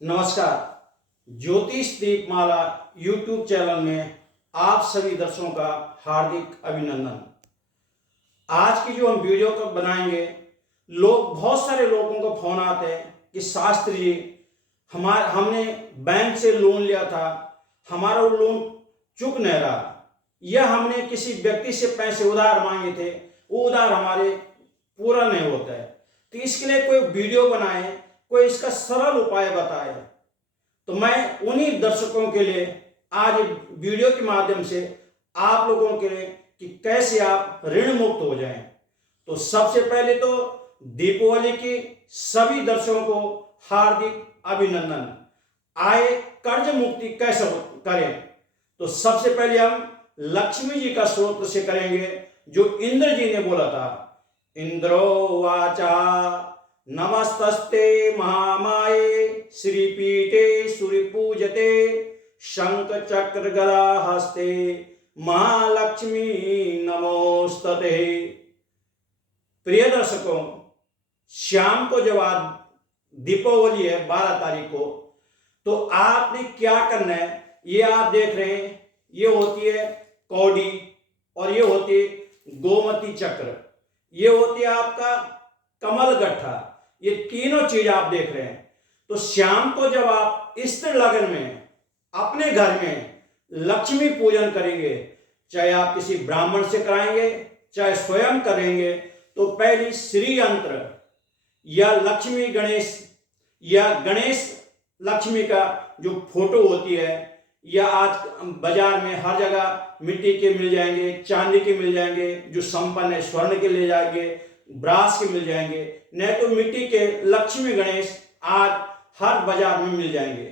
नमस्कार। ज्योतिष दीपमाला YouTube channel में आप सभी दर्शकों का हार्दिक अभिनंदन। आज की जो हम वीडियो को बनाएंगे, बहुत सारे लोगों को फोन आते हैं कि शास्त्री जी, हमने बैंक से लोन लिया था, हमारा वो लोन चुक नहीं रहा, या हमने किसी व्यक्ति से पैसे उधार मांगे थे, वो उधार हमारे पूरा नहीं होता है। तो इसके लिए कोई वीडियो बनाए, कोई इसका सरल उपाय बताए। तो मैं उन्हीं दर्शकों के लिए आज वीडियो के माध्यम से आप लोगों के लिए कि कैसे आप ऋण मुक्त हो जाएं। तो सबसे पहले तो दीपावली की सभी दर्शकों को हार्दिक अभिनंदन। आए कर्ज मुक्ति कैसे करें, तो सबसे पहले हम लक्ष्मी जी का स्तोत्र से करेंगे, जो इंद्र जी ने बोला था। इंद्रो वाचा नमस्तस्ते महामाये श्रीपीठे सूर्यपूजते शंख चक्र गदा हस्ते महालक्ष्मी नमोस्तते। प्रिय दर्शकों, शाम को जब आज दीपावली है 12 तारीख को, तो आपने क्या करना है, ये आप देख रहे हैं, ये होती है कौड़ी और ये होती है गोमती चक्र, ये होती है आपका कमल गट्ठा, ये तीनों चीज आप देख रहे हैं। तो शाम को जब आप स्त्री लगन में अपने घर में लक्ष्मी पूजन करेंगे, चाहे आप किसी ब्राह्मण से कराएंगे चाहे स्वयं करेंगे, तो पहली श्री यंत्र या लक्ष्मी गणेश या गणेश लक्ष्मी का जो फोटो होती है, या आज बाजार में हर जगह मिट्टी के मिल जाएंगे, चांदी के मिल जाएंगे, जो संपन्न है स्वर्ण के ले जाएंगे, ब्रास के मिल जाएंगे, नहीं तो मिट्टी के लक्ष्मी गणेश आज हर बाजार में मिल जाएंगे।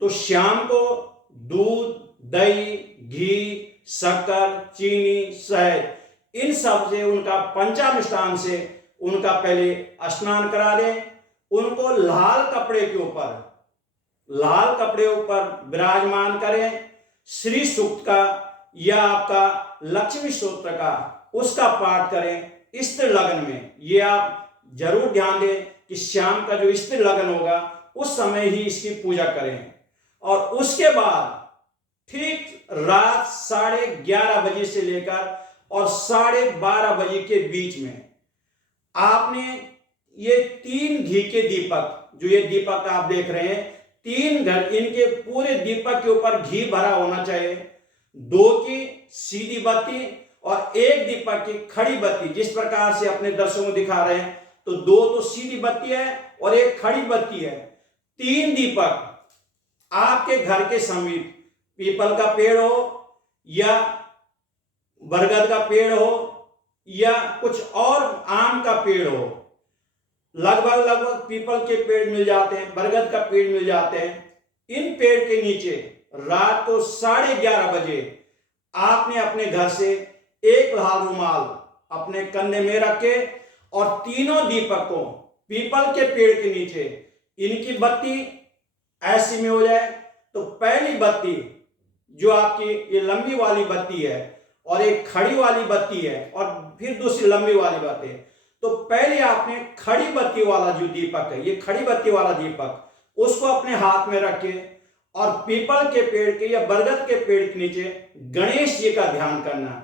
तो शाम को दूध, दही, घी, शक्कर, चीनी, शहद, इन सब से उनका पंचामृष्टान से उनका पहले स्नान करा दें। उनको लाल कपड़े ऊपर विराजमान करें। श्री सूक्त का या आपका लक्ष्मी स्तोत्र का उसका पाठ करें स्त्री लगन में। ये आप जरूर ध्यान दें कि शाम का जो स्त्री लगन होगा उस समय ही इसकी पूजा करें। और उसके बाद ठीक रात 11:30 बजे से लेकर और 12:30 बजे के बीच में आपने ये 3 घी के दीपक, जो ये दीपक आप देख रहे हैं, 3 घर, इनके पूरे दीपक के ऊपर घी भरा होना चाहिए। 2 की सीधी बत्ती और 1 दीपक की खड़ी बत्ती, जिस प्रकार से अपने दर्शकों को दिखा रहे हैं, तो 2 तो सीधी बत्ती है और 1 खड़ी बत्ती है। 3 दीपक आपके घर के समीप, पीपल का पेड़ हो या बरगद का पेड़ हो या कुछ और आम का पेड़ हो, लगभग पीपल के पेड़ मिल जाते हैं, बरगद का पेड़ मिल जाते हैं। इन पेड़ के नीचे रात को 11:30 बजे आपने अपने घर से एक लाल रुमाल अपने कंधे में रखे और तीनों दीपक को पीपल के पेड़ के नीचे इनकी बत्ती ऐसी में हो जाए। तो पहली बत्ती जो आपकी ये लंबी वाली बत्ती है और एक खड़ी वाली बत्ती है और फिर दूसरी लंबी वाली बत्ती है। तो पहले आपने खड़ी बत्ती वाला जो दीपक है, ये खड़ी बत्ती वाला दीपक, उसको अपने हाथ में रखे और पीपल के पेड़ के या बरगद के पेड़ के नीचे गणेश जी का ध्यान करना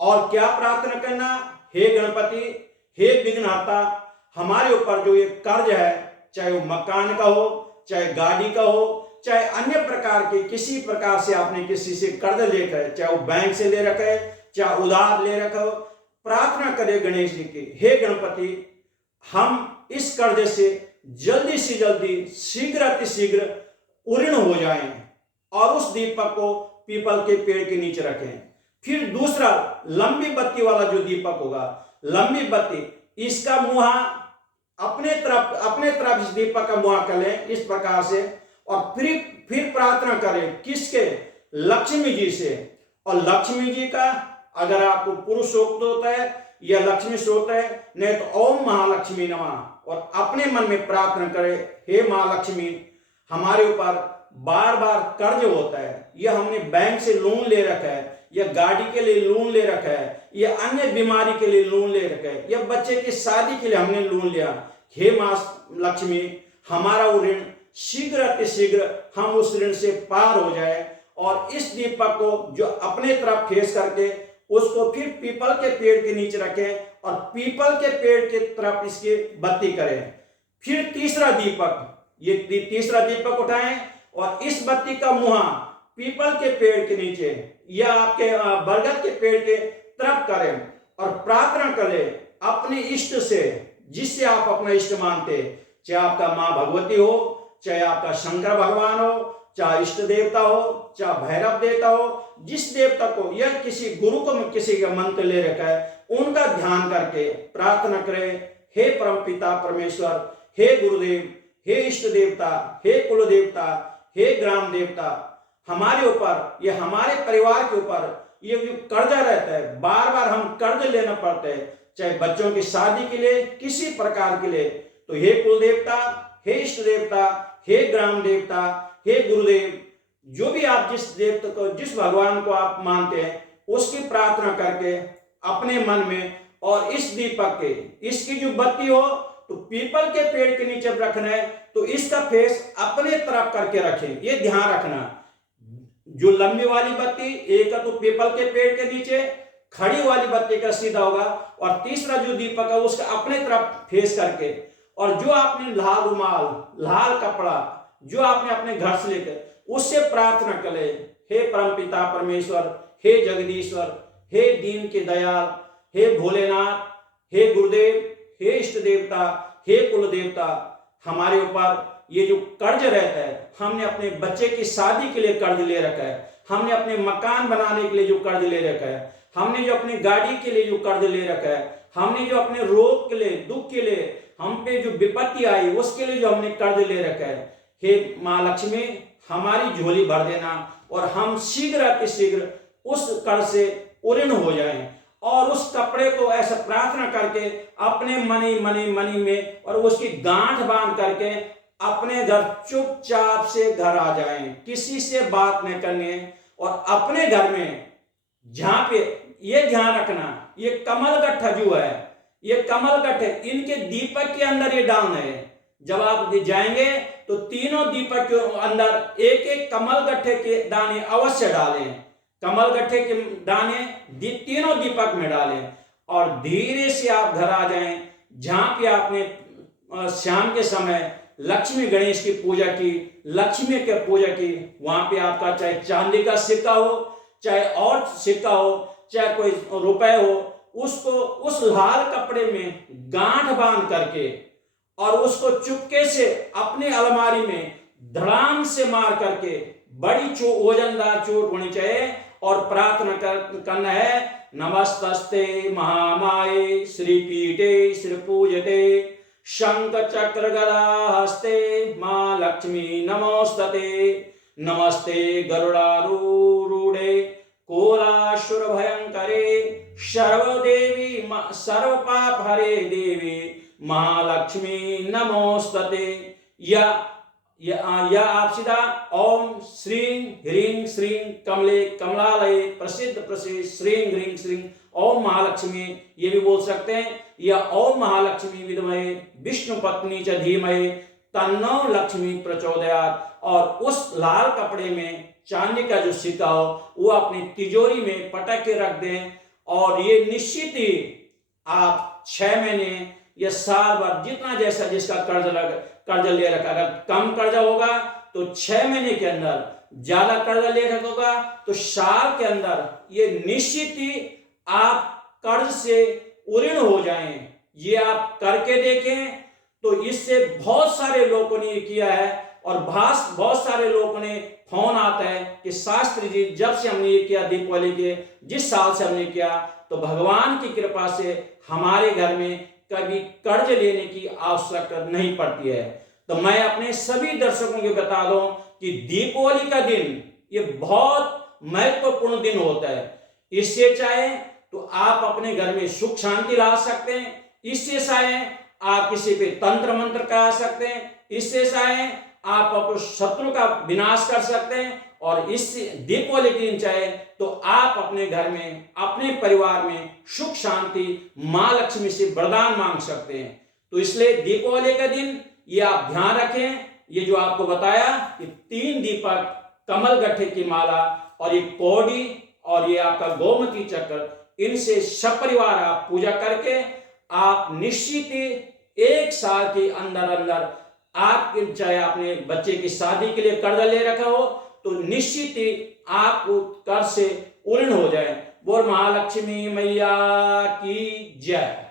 और क्या प्रार्थना करना, हे गणपति, हे विघ्नहर्ता, हमारे ऊपर जो ये कर्ज है, चाहे वो मकान का हो, चाहे गाड़ी का हो, चाहे अन्य प्रकार के किसी प्रकार से आपने किसी से कर्ज लेकर, चाहे वो बैंक से ले रखा है, चाहे उधार ले रखा हो, प्रार्थना करें गणेश जी की, हे गणपति, हम इस कर्ज से जल्दी से जल्दी, शीघ्र अतिशीघ्र उऋण हो जाएं, और उस दीपक को पीपल के पेड़ के नीचे रखें। फिर दूसरा लंबी बत्ती वाला जो दीपक होगा, लंबी बत्ती, इसका मुहा अपने तरफ इस दीपक का मुहा कर लें इस प्रकार से, और फिर प्रार्थना करें किसके, लक्ष्मी जी से। और लक्ष्मी जी का अगर आपको पुरुष सूक्त होता है या लक्ष्मी सूक्त है, नहीं तो ओम महालक्ष्मी नमः, और अपने मन में प्रार्थना करें, हे महालक्ष्मी, हमारे ऊपर बार बार कर्ज होता है, यह हमने बैंक से लोन ले रखा है, या गाड़ी के लिए लोन ले रखा है, या अन्य बीमारी के लिए लोन ले रखा है, या बच्चे की शादी के लिए हमने लोन लिया, हे मां लक्ष्मी, हमारा वो ऋण शीघ्र अतिशीघ्र हम उस ऋण से पार हो जाए और इस दीपक को जो अपने तरफ फेस करके उसको फिर पीपल के पेड़ के नीचे रखें और पीपल के पेड़ के तरफ इसकी बत्ती करें। फिर तीसरा दीपक, ये तीसरा दीपक उठाएं और इस बत्ती का मुंह पीपल के पेड़ के नीचे या आपके बरगद के पेड़ के तरफ करें और प्रार्थना करें अपने इष्ट से, जिससे आप अपना इष्ट मानते, चाहे आपका मां भगवती हो, चाहे आपका शंकर भगवान हो, चाहे इष्ट देवता हो, चाहे भैरव देवता हो, जिस देवता को या किसी गुरु को किसी का मंत्र ले रखा है, उनका ध्यान करके प्रार्थना करें, हे परमपिता परमेश्वर, हे गुरुदेव, हे इष्ट देवता, हे कुल देवता, हे ग्राम देवता, हमारे ऊपर या हमारे परिवार के ऊपर ये जो कर्जा रहता है, बार बार हम कर्ज लेना पड़ता है, चाहे बच्चों की शादी के लिए, किसी प्रकार के लिए, तो हे कुल देवता, हे इष्ट देवता, हे ग्राम देवता, हे गुरुदेव, जो भी आप जिस देवता को, जिस भगवान को आप मानते हैं, उसकी प्रार्थना करके अपने मन में, और इस दीपक के, इसकी जो बत्ती हो तो पीपल के पेड़ के नीचे रखना है, तो इसका फेस अपने तरफ करके रखें। ये ध्यान रखना, जो लंबी वाली बत्ती एक तो पीपल के पेड़ के नीचे, खड़ी वाली बत्ती का सीधा होगा, और तीसरा जो दीपक है उसका अपने तरफ फेस करके, और जो आपने लाल रुमाल, लाल कपड़ा जो आपने अपने घर से लेकर, उससे प्रार्थना करें, हे परमपिता परमेश्वर, हे जगदीश्वर, हे दीन के दयाल, हे भोलेनाथ, हे गुरुदेव, हे इष्ट देवता, हे कुल देवता, हमारे ऊपर ये जो कर्ज रहता है, हमने अपने बच्चे की शादी के लिए कर्ज ले रखा है, हमने अपने मकान बनाने के लिए जो कर्ज ले रखा है, हमने जो अपनी गाड़ी के लिए जो कर्ज ले रखा है, हमने जो अपने रोग के लिए, दुख के लिए, हम पे जो विपत्ति आई उसके लिए जो हमने कर्ज ले रखा है, हे माँ लक्ष्मी, हमारी झोली भर देना और हम शीघ्र अतिशीघ्र उस कर्ज से उऋण हो जाएं, और उस कपड़े को ऐसा प्रार्थना करके अपने मनी में और उसकी गांठ बांध करके अपने घर चुपचाप से घर आ जाएं, किसी से बात नहीं करनी है। और अपने घर में जहां पे, ये ध्यान रखना, ये कमल गट्ठा जो है, ये कमल गट्ठे इनके दीपक के अंदर ये डालना है। जब आप जाएंगे तो तीनों दीपक के अंदर एक एक कमल गट्ठे के दाने अवश्य डालें, कमल गट्ठे के दाने तीनों दीपक में डालें, और धीरे से आप घर आ जाएं, जहां पे आपने शाम के समय लक्ष्मी गणेश की पूजा की, लक्ष्मी की पूजा की, वहां पे आपका चाहे चांदी का सिक्का हो, चाहे और सिक्का हो, चाहे कोई रुपए हो, उसको उस लाल कपड़े में गांठ बांध करके और उसको चुपके से अपने अलमारी में धड़ाम से मार करके, बड़ी वजनदार चोट होनी चाहिए, और प्रार्थना करना है, नमस्तस्ते महामाये श्रीपीठे श्रीपूजते शंख चक्र गदा हस्ते मां लक्ष्मी नमोस्तते, नमस्ते गरुडारूढ़े कोलासुर भयंकरे सर्वदेवी सर्वपाप हरे देवी महालक्ष्मी नमोस्तते। या आप सीधा ओम श्रीं ह्रीं श्रीं कमले कमलालये प्रसिद्ध श्रीं ह्रीं श्रीं ओम महालक्ष्मी, ये भी बोल सकते हैं, या ओम महालक्ष्मी विद्महे विष्णु पत्नी च धीमहि तन्नो लक्ष्मी प्रचोदयात्। और उस लाल कपड़े में चांदी का जो सिक्का हो वो अपनी तिजोरी में पटक के रख दें, और ये निश्चित ही आप 6 महीने या साल भर, जितना जैसा जिसका कर्ज ले रखा, अगर कम कर्जा होगा तो 6 महीने के अंदर, ज्यादा कर्जा ले रखा होगा तो साल के अंदर, ये निश्चित ही आप कर्ज से उऋण हो जाएं। ये आप करके देखें, तो इससे बहुत सारे लोगों ने ये किया है, और बहुत सारे लोगों ने फोन आता है कि शास्त्री जी, जब से हमने ये किया, दीपावली के जिस साल से हमने किया, तो भगवान की कृपा से हमारे घर में कभी कर्ज लेने की आवश्यकता नहीं पड़ती है। तो मैं अपने सभी दर्शकों को बता दूं कि दीपावली का दिन ये बहुत महत्वपूर्ण दिन होता है। इससे चाहे तो आप अपने घर में सुख शांति ला सकते हैं, इससे चाहे आप किसी पे तंत्र मंत्र करा सकते हैं, इससे चाहे आप अपने शत्रु का विनाश कर सकते हैं, और इससे दीपावली के दिन चाहे तो आप अपने घर में, अपने परिवार में सुख शांति मां लक्ष्मी से वरदान मांग सकते हैं। तो इसलिए दीपावली का दिन ये आप ध्यान रखें, ये जो आपको बताया कि 3 दीपक, कमल गट्ठे की माला और एक कौड़ी और ये आपका गोमती चक्र, इनसे सपरिवार आप पूजा करके आप निश्चित ही 1 साल के अंदर अंदर आपके, चाहे आपने बच्चे की शादी के लिए कर्जा ले रखा हो तो निश्चित ही आपको कर्ज से उर्ण हो जाए। बोल महालक्ष्मी मैया की जय।